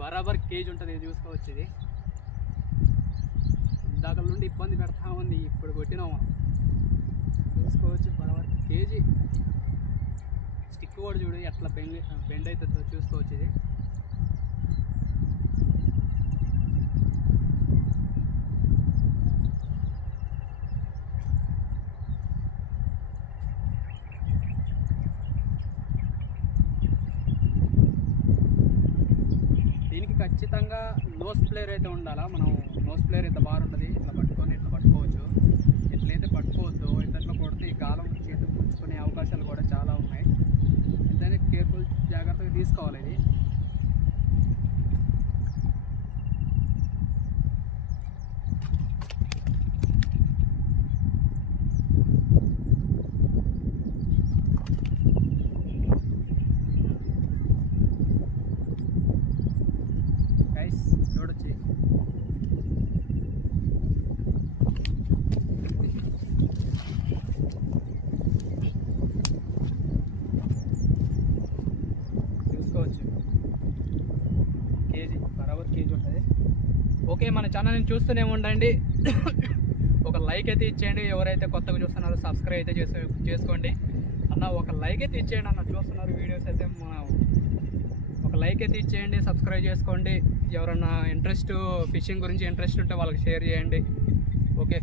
బరాబర్ కేజీ ఉంటుంది. ఇది చూసుకోవచ్చు. ఇది ఇందాక నుండి ఇబ్బంది పెడతా ఉంది, ఇప్పుడు కొట్టినాము చూసుకోవచ్చు. బరాబర్ కేజీ. స్టిక్ కూడా చూడు ఎట్లా బెండ్ అవుతుందో చూసుకోవచ్చు. ఇది ఖచ్చితంగా నోస్ ప్లేయర్ అయితే ఉండాలా. మనం నోస్ ప్లేయర్ అయితే బాగా ఉంటుంది. ఇట్లా పట్టుకొని ఇట్లా పట్టుకోవచ్చు. ఎట్లయితే పట్టుకోవద్దు, ఇట్లా కొడితే ఈ గాలం చేతికి పుచ్చుకునే అవకాశాలు కూడా చాలా ఉన్నాయి. ఎంతైనా కేర్ఫుల్ జాగ్రత్తగా తీసుకోవాలి. ఇది చూడొచ్చు. చూసుకోవచ్చు కేజీ, బరాబర్ కేజీ ఉంటుంది. ఓకే, మన ఛానల్ని చూస్తూనే ఉండండి. ఒక లైక్ అయితే ఇచ్చేయండి. ఎవరైతే కొత్తగా చూస్తున్నారో సబ్స్క్రైబ్ అయితే చేసుకోండి అన్న. ఒక లైక్ అయితే ఇచ్చేయండి అన్న. చూస్తున్నారు వీడియోస్ అయితే ఒక లైక్ అయితే ఇచ్చేయండి, సబ్స్క్రైబ్ చేసుకోండి. ఎవరన్నా ఫిషింగ్ గురించి ఇంట్రెస్ట్ ఉంటే వాళ్ళకి షేర్ చేయండి. ఓకే.